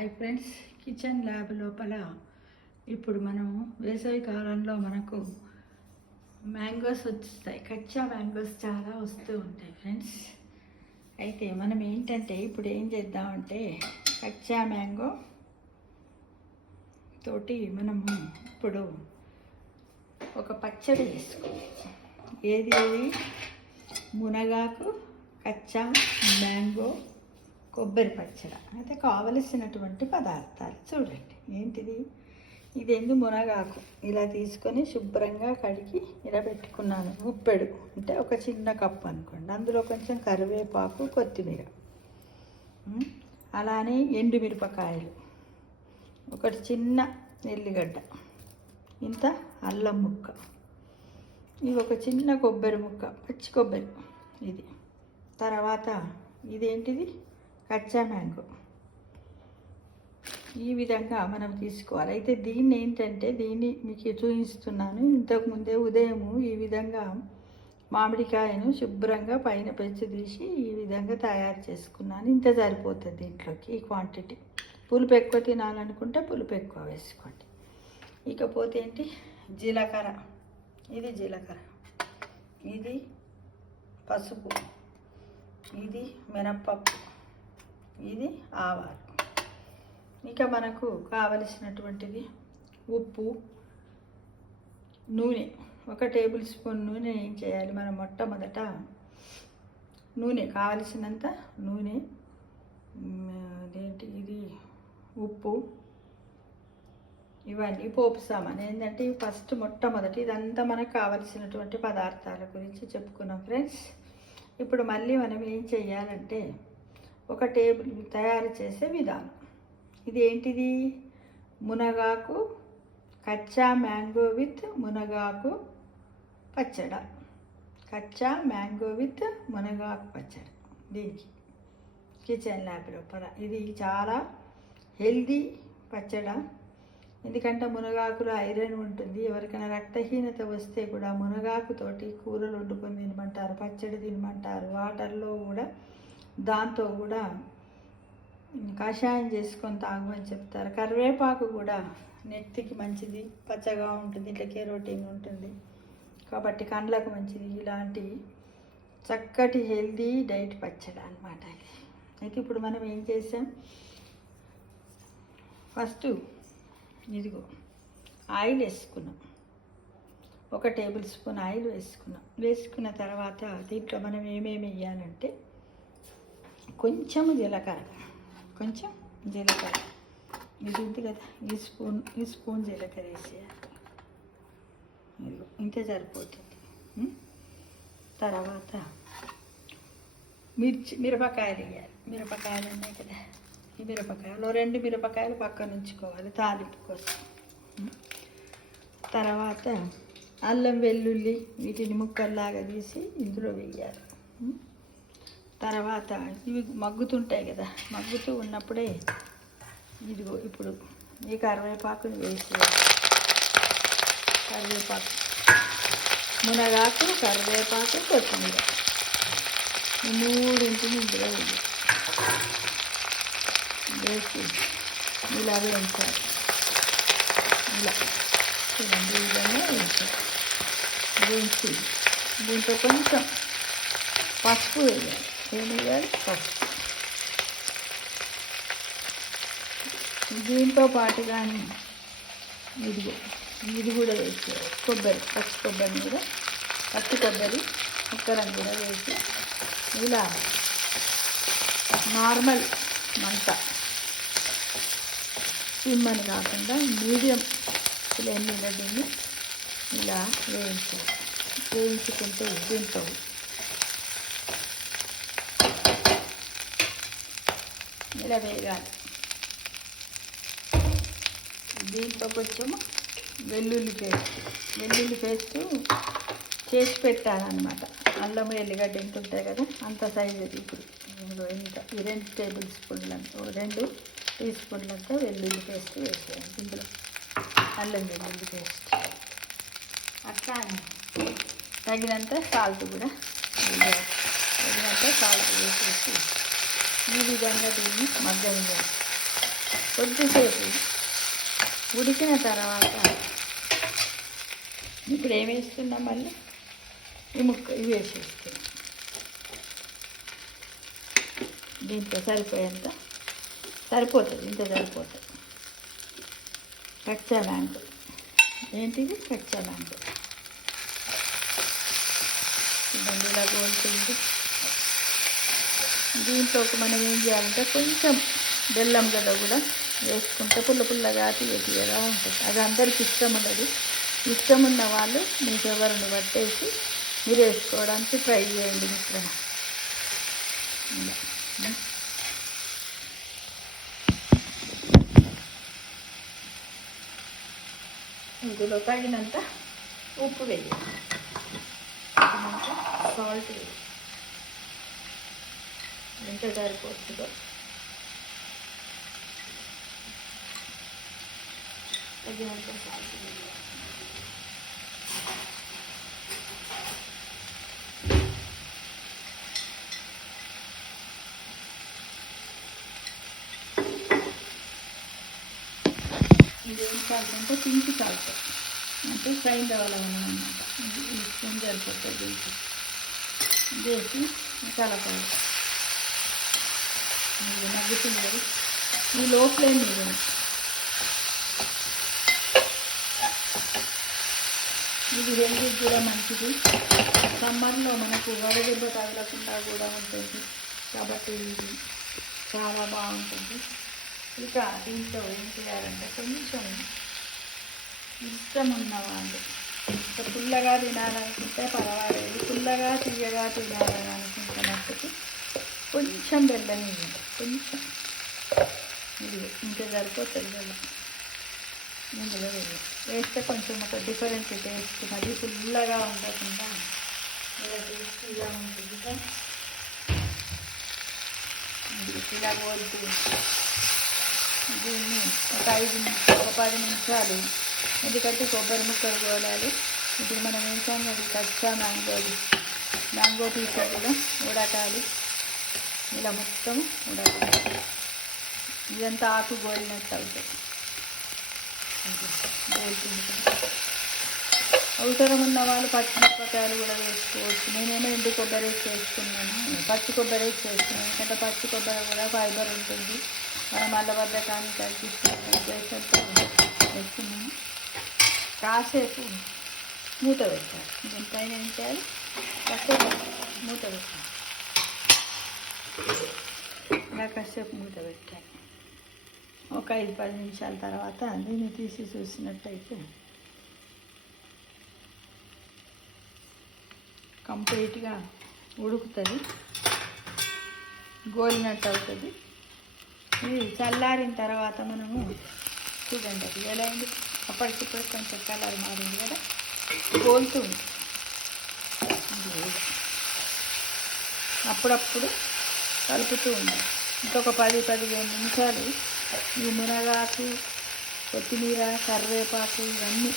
Hi friends, kitchen lab లోపల ఇప్పుడు మనం వేసవి కాలంలో మనకు మ్యాంగోస్ వస్తాయి. కచ్చా మ్యాంగోస్ చాలా వస్తూ ఉంటాయి ఫ్రెండ్స్. అయితే మనం ఏంటంటే ఇప్పుడు ఏం చేద్దామంటే కచ్చా మ్యాంగో తోటి మనము ఇప్పుడు ఒక పచ్చడి చేసుకోవాలి. ఏది మునగాకు, కచ్చా మ్యాంగో, కొబ్బరి పచ్చడి. అయితే కావలసినటువంటి పదార్థాలు చూడండి. ఏంటిది? ఇది మునగాకు ఇలా తీసుకొని శుభ్రంగా కడిగి ఇలా పెట్టుకున్నాను. గుప్పెడు అంటే ఒక చిన్న కప్పు అనుకోండి. అందులో కొంచెం కరివేపాకు, కొత్తిమీర, అలానే ఎండుమిరపకాయలు, ఒకటి చిన్న ఎల్లిగడ్డ, ఇంత అల్లం ముక్క, ఇది ఒక చిన్న కొబ్బరి ముక్క, పచ్చి కొబ్బరి ఇది. తర్వాత ఇదేంటిది? కచ్చా మ్యాంగో. ఈ విధంగా మనం తీసుకోవాలి. అయితే దీన్ని మీకు చూపిస్తున్నాను. ఇంతకుముందే ఉదయము ఈ విధంగా మామిడికాయను శుభ్రంగా పైన పెంచి తీసి ఈ విధంగా తయారు చేసుకున్నాను. ఇంత సరిపోతుంది దీంట్లోకి ఈ క్వాంటిటీ. పులుపు ఎక్కువ తినాలనుకుంటే పులుపు ఎక్కువ వేసుకోండి. ఇకపోతే ఏంటి? జీలకర్ర. ఇది జీలకర్ర, ఇది పసుపు, ఇది మినప్పప్పు, ఇది ఆవాలు. ఇక మనకు కావలసినటువంటిది ఉప్పు, నూనె. ఒక టేబుల్ స్పూన్ నూనె. ఏం చేయాలి మనం? మొట్టమొదట నూనె, కావలసినంత నూనె, ఇది ఉప్పు, ఇవన్నీ పోపు సామాన్. ఏంటంటే ఫస్ట్ మొట్టమొదటి ఇదంతా మనకు కావలసినటువంటి పదార్థాల గురించి చెప్పుకున్నాం ఫ్రెండ్స్. ఇప్పుడు మళ్ళీ మనం ఏం చేయాలంటే ఒక టేబుల్ తయారు చేసే విధానం. ఇది ఏంటిది? మునగాకు కచ్చా మ్యాంగో విత్ మునగాకు పచ్చడి. కచ్చా మ్యాంగో విత్ మునగాకు పచ్చడి. దీనికి కిచెన్ ల్యాబ్ లోపల ఇది చాలా హెల్దీ పచ్చడి. ఎందుకంటే మునగాకులో ఐరన్ ఉంటుంది. ఎవరికైనా రక్తహీనత వస్తే కూడా మునగాకుతోటి కూరలు వండుకొని తినమంటారు, పచ్చడి తినమంటారు. వాటర్లో కూడా దాంతో కూడా కషాయం చేసుకొని తాగమని చెప్తారు. కరివేపాకు కూడా నెత్తికి మంచిది, పచ్చగా ఉంటుంది, ఇట్లా కెరోటిన్ ఉంటుంది కాబట్టి కండ్లకు మంచిది. ఇలాంటి చక్కటి హెల్దీ డైట్ పచ్చడి అన్నమాట ఇది. అయితే ఇప్పుడు మనం ఏం చేసాం? ఫస్ట్ ఇదిగో ఆయిల్ వేసుకున్నాం. ఒక టేబుల్ స్పూన్ ఆయిల్ వేసుకున్నాం. వేసుకున్న తర్వాత దీంట్లో మనం ఏమేమి వేయాలంటే కొంచెం జీలకర్ర, ఇది ఉంది కదా, ఈ స్పూన్ జీలకర్ర వేసేయాలి. ఇదిగో ఇంతే సరిపోతుంది. తర్వాత మిరపకాయలు వేయాలి. మిరపకాయలు ఉన్నాయి కదా, ఈ మిరపకాయలు 2 మిరపకాయలు పక్కన ఉంచుకోవాలి తాలింపు కోసం. తర్వాత అల్లం, వెల్లుల్లి వీటిని ముక్కల్లాగా తీసి ఇందులో వేయాలి. తర్వాత ఇవి మగ్గుతుంటాయి కదా, మగ్గుతూ ఉన్నప్పుడే ఇదిగో ఇప్పుడు ఈ కరివేపాకుని వేసేయాలి. కరివేపాకు, మునగాకు, కరివేపాకు, కొత్తిమీర, ఈ మూడింటిని ఇందులో వేసి ఇలా వేయించాలి. ఇలా చూడండి, ఈ విధంగా వేయించి దీంట్లో కొంచెం పసుపు వేయాలి. ఏం వేయాలి? పసుపు. దీంతో పాటుగానే ఇదిగో ఇది కూడా వేసేయాలి. కొబ్బరి, పచ్చి కొబ్బరి ముక్కలను కూడా వేసి ఇలా నార్మల్ మంట, సిమ్మని కాకుండా మీడియం ఫ్లేమ్ మీద దీన్ని ఇలా వేయించాలి. వేయించుకుంటే దీంతో ఇలా వేయాలి. దీంట్లో కొంచెం వెల్లుల్లి పేస్ట్ చేసి పెట్టాలన్నమాట. అల్లం, ఎల్లిగడ్డ ఎంత ఉంటాయి కదా, అంత సైజు. ఇప్పుడు ఇంత 2 టేబుల్ స్పూన్లంతా, 2 టీ స్పూన్లంతా వెల్లుల్లి పేస్ట్ వేసేయాలి. ఇందులో అల్లం వెల్లుల్లి పేస్ట్, అట్లా తగినంత సాల్ట్ కూడా వేయాలి. తగినంత సాల్ట్ వేసేసి ఈ విధంగా దీన్ని మగ్గనివ్వాలి. కొద్దిసేపు ఉడికిన తర్వాత ఇప్పుడు ఏం వేస్తున్నాం, మళ్ళీ ఇవి వేసేస్తున్నాం. దీంట్లో సరిపోయేంత సరిపోతుంది, ఇంత సరిపోతుంది. కచ్చా మ్యాంగో. ఏంటిది? కచ్చా మ్యాంగో. ఇలా గోలుతుంది. దీంట్లోకి మనం ఏం చేయాలంటే కొంచెం బెల్లం గడ్డ కూడా వేసుకుంటే పుల్లగా తీయగా ఉంటుంది. అది అందరికి ఇష్టం ఉండదు. ఇష్టం ఉన్న వాళ్ళు మీకు ఎవరిని పట్టేసి మీరు వేసుకోవడానికి ట్రై చేయండి మిత్రమా. ఇందులో తగినంత ఉప్పు వేయాలి, తగినంత సాల్ట్ వేయాలి. ఎంత సరిపోతుందో తగినంత సాల్ట్ వేయాలి. ఇది ఏం సాల్ట్ అంటే పింక్ సాల్ట్, అంటే ఫ్రైడ్ అవ్వాలన్నమాట. ఇది స్పూన్ సరిపోతుంది. దీనికి వేసి కలపాలి. ఇది నగ్గుతుంది కదా, ఈ లో ఫ్లేమ్ మీద. ఇది హెల్తీకి కూడా మంచిది. సమ్మర్లో మనకు వడదెబ్బ తగలకుండా కూడా ఉంటుంది కాబట్టి ఇది చాలా బాగుంటుంది. ఇక దీంట్లో ఏం చేయాలంటే కొంచెం ఇష్టం ఉన్న వాళ్ళు పుల్లగా తినాలనుకుంటే పర్వాలేదు, పుల్లగా తీయగా తినాలని అనుకుంటున్నప్పటికీ కొంచెం బెల్లం ఇవ్వండి. కొంచెం ఇది ఇంకా సరిపోతుంది. బెల్లం ఇందులో వేస్తే కొంచెం ఒక డిఫరెంట్ టేస్ట్, అది పుల్లగా ఉండకుండా టేస్టీగా ఉంటుంది. ఇలా కోరుతూ దీన్ని ఒక 10 నిమిషాలు, ఎందుకంటే కొబ్బరి ముక్కలు కోలాలి. ఇప్పుడు మనం వేసాం అది కచ్చా మ్యాంగో పీసెస్ కూడా ఉడకాలి. ఇలా మొత్తం ఉడకాలి. ఇదంతా ఆకు గోలినట్టు అవుతుంది. అవసరం ఉన్న వాళ్ళు పచ్చిమిరపకాయలు కూడా వేసుకోవచ్చు. నేనేమో ఎండు కొబ్బరి వేసి వేసుకున్నాను, పచ్చి కొబ్బరి వేసి వేసుకున్నాను. ఎందుకంటే పచ్చి కొబ్బరి కూడా ఫైబర్ ఉంటుంది. మనం మల్లబద్ధకాన్ని తగ్గిస్తున్న ఉద్దేశంతో వేసుకున్నాము. కాసేపు మూత పెట్టాలి. దీనిపైన ఏం చేయాలి, కాసేపు మూత పెట్టాలి. ఇలా కాసేపు మూత పెట్టాలి. ఒక 5-10 నిమిషాల తర్వాత దీన్ని తీసి చూసినట్టయితే కంప్లీట్గా ఉడుకుతుంది, గోలినట్టు అవుతుంది. ఇది చల్లారిన తర్వాత మనము చూడండి అది ఎలా అయింది. అప్పటికిప్పుడు కొంచెం కలర్ మారింది కదా, గోలుతుంది. అప్పుడప్పుడు కలుపుతూ ఉండాలి. ఇంకొక 10-15 నిమిషాలు ఈ మునగాకు, కొత్తిమీర, కరివేపాకు ఇవన్నీ,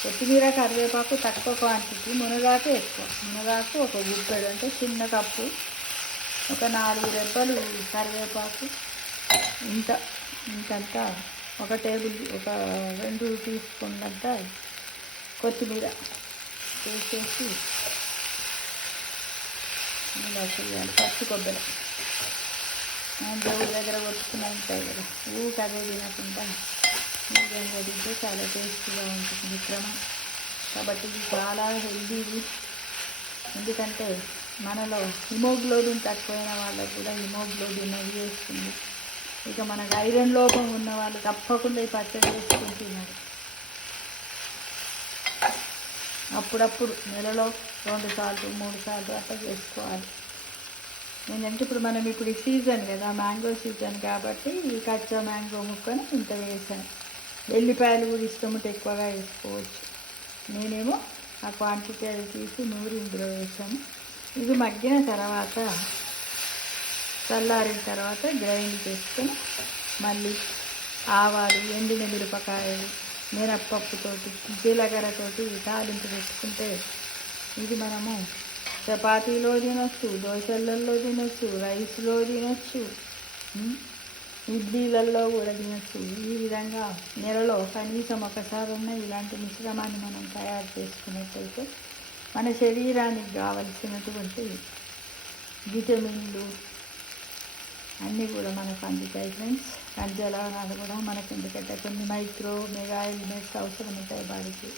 కొత్తిమీర కరివేపాకు తక్కువ క్వాంటిటీ, మునగాకు ఎక్కువ. మునగాకు ఒక గుప్పెడు, అంటే చిన్న కప్పు, ఒక 4 రెబ్బలు కరివేపాకు, ఇంకంతా ఒక 2 టీ స్పూన్లంత కొత్తిమీర వేసేసి ఇలా చేయాలి. పచ్చి కొబ్బరి దేవుడి దగ్గర కొట్టుకుని ఉంటాయి కదా, అదే తినకుండా ఈ విధంగా తింటే చాలా టేస్టీగా ఉంటుంది మిత్రమా. కాబట్టి ఇది చాలా హెల్దీది. ఎందుకంటే మనలో హిమోగ్లోబిన్ తక్కువైన వాళ్ళకు కూడా హిమోగ్లోబిన్ అది వేస్తుంది. ఇక మనకు ఐరన్ లోపం ఉన్న వాళ్ళు తప్పకుండా ఈ పచ్చడి వేసుకుని తినాలి. అప్పుడప్పుడు నెలలో 2 సార్లు 3 సార్లు అట్లా చేసుకోవాలి. ఏంటంటే ఇప్పుడు ఈ సీజన్ కదా, మ్యాంగో సీజన్ కాబట్టి ఈ కచ్చా మ్యాంగో ముక్కను ఇంత వేసాను. వెల్లిపాయలు కూడా ఇష్టం ఉంటే ఎక్కువగా వేసుకోవచ్చు. నేనేమో ఆ క్వాంటిటీ అది తీసి నూరి ఇందులో వేసాను. ఇది మగ్గిన తర్వాత, చల్లారిన తర్వాత గ్రైండ్ చేసుకొని మళ్ళీ ఆవాలు, ఎండిన మిరపకాయలు, మినప్పప్పుతోటి, జీలకర్రతోటి తాలింపు పెట్టుకుంటే ఇది మనము చపాతీలో తినొచ్చు, దోశలలో తినొచ్చు, రైస్లో తినొచ్చు, ఇడ్లీలలో కూడా తినచ్చు. ఈ విధంగా నెలలో కనీసం ఒకసారైనా ఇలాంటి మిశ్రమాన్ని మనం తయారు చేసుకున్నట్టయితే మన శరీరానికి కావలసినటువంటి విటమిన్లు అన్నీ కూడా మనకు అందుతాయి ఫ్రెండ్స్. ఖనిజాలు కూడా మనకు, ఎందుకంటే కొన్ని మైక్రో మెగా ఎలిమెంట్స్ అవసరం ఉంటాయి బాడీకి.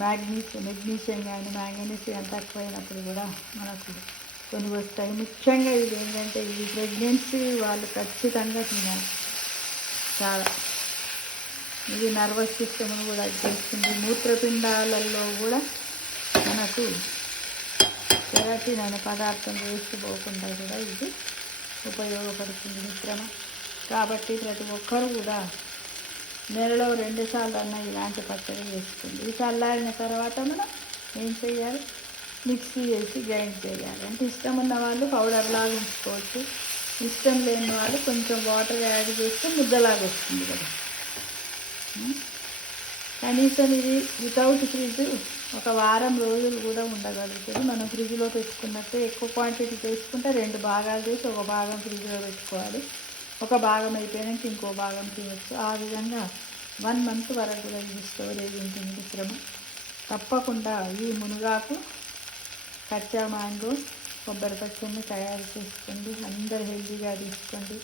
మెగ్నీషియం కానీ మ్యాంగనీస్ కానీ తక్కువైనప్పుడు కూడా మనకు కొన్ని వస్తాయి. ముఖ్యంగా ఇది ఏంటంటే ఇది ప్రెగ్నెన్సీ వాళ్ళు ఖచ్చితంగా తినాలి. చాలా ఇది నర్వస్ సిస్టమ్ను కూడా చేస్తుంది. మూత్రపిండాలలో కూడా మనకు కెరాటిన్ అనే పదార్థం వేస్ట్ పోకుండా కూడా ఇది ఉపయోగపడుతుంది మిశ్రమం. కాబట్టి ప్రతి ఒక్కరు కూడా నెలలో 2 సార్లు అన్న ఇలాంటి పచ్చడి వేస్తుంది. ఈ చల్లారిన తర్వాత మనం ఏం చేయాలి, మిక్సీ వేసి గ్రైండ్ చేయాలి. అంటే ఇష్టం ఉన్న వాళ్ళు పౌడర్ లాగా ఉంచుకోవచ్చు, ఇష్టం లేని వాళ్ళు కొంచెం వాటర్ యాడ్ చేస్తే ముద్దలాగా వస్తుంది కదా. కనీసం ఇది వితౌట్ ఫ్రిడ్జ్ ఒక వారం రోజులు కూడా ఉండగలుగుతుంది. మనం ఫ్రిడ్జ్లో పెట్టుకున్నట్టు ఎక్కువ క్వాంటిటీ చేసుకుంటే 2 భాగాలు చేసి ఒక భాగం ఫ్రిడ్జ్లో పెట్టుకోవాలి. ఒక భాగం అయిపోయినాక ఇంకో భాగం తినచ్చు. ఆ విధంగా 1 మంత్ వరకు కూడా ఇది స్టోరేజ్ ఉంటుంది మిశ్రమం. తప్పకుండా ఈ మునగాకు, కచ్చా మ్యాంగో, కొబ్బరి పచ్చడిని తయారు చేసుకోండి. అందరు హెల్తీగా తీసుకోండి.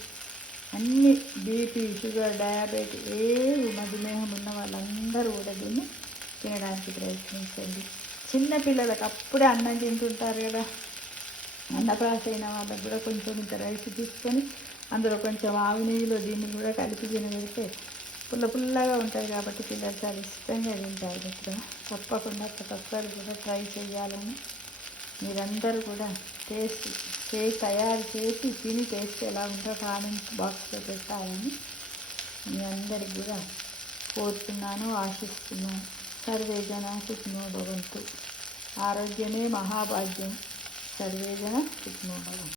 అన్ని బీపీ, షుగర్, డయాబెటీస్, మధుమేహం ఉన్న వాళ్ళందరూ కూడా దీన్ని తినడానికి ప్రయత్నించండి. చిన్నపిల్లలకు అప్పుడే అన్నం తింటుంటారు కదా, అన్నప్రాస అయిన వాళ్ళకు కూడా కొంచెం ఇంత రైస్ తీసుకొని అందులో కొంచెం ఆవు నెయ్యిలో దీన్ని కూడా కలిపి తినబెడితే పుల్లగా ఉంటుంది. కాబట్టి పిల్లలు చాలా ఇష్టంగా తింటారు. ఇక్కడ తప్పకుండా ప్రతి ఒక్కరు కూడా ట్రై చేయాలని, మీరందరూ కూడా తయారు చేసి తిని టేస్ట్ ఎలా ఉందో కామెంట్ బాక్స్లో పెట్టాలని మీ అందరికి కూడా కోరుతున్నాను, ఆశిస్తున్నాను. సర్వే జన సుఖినో భవంతు. ఆరోగ్యమే మహాభాగ్యం. సర్వే జన సుఖినో భవంతు.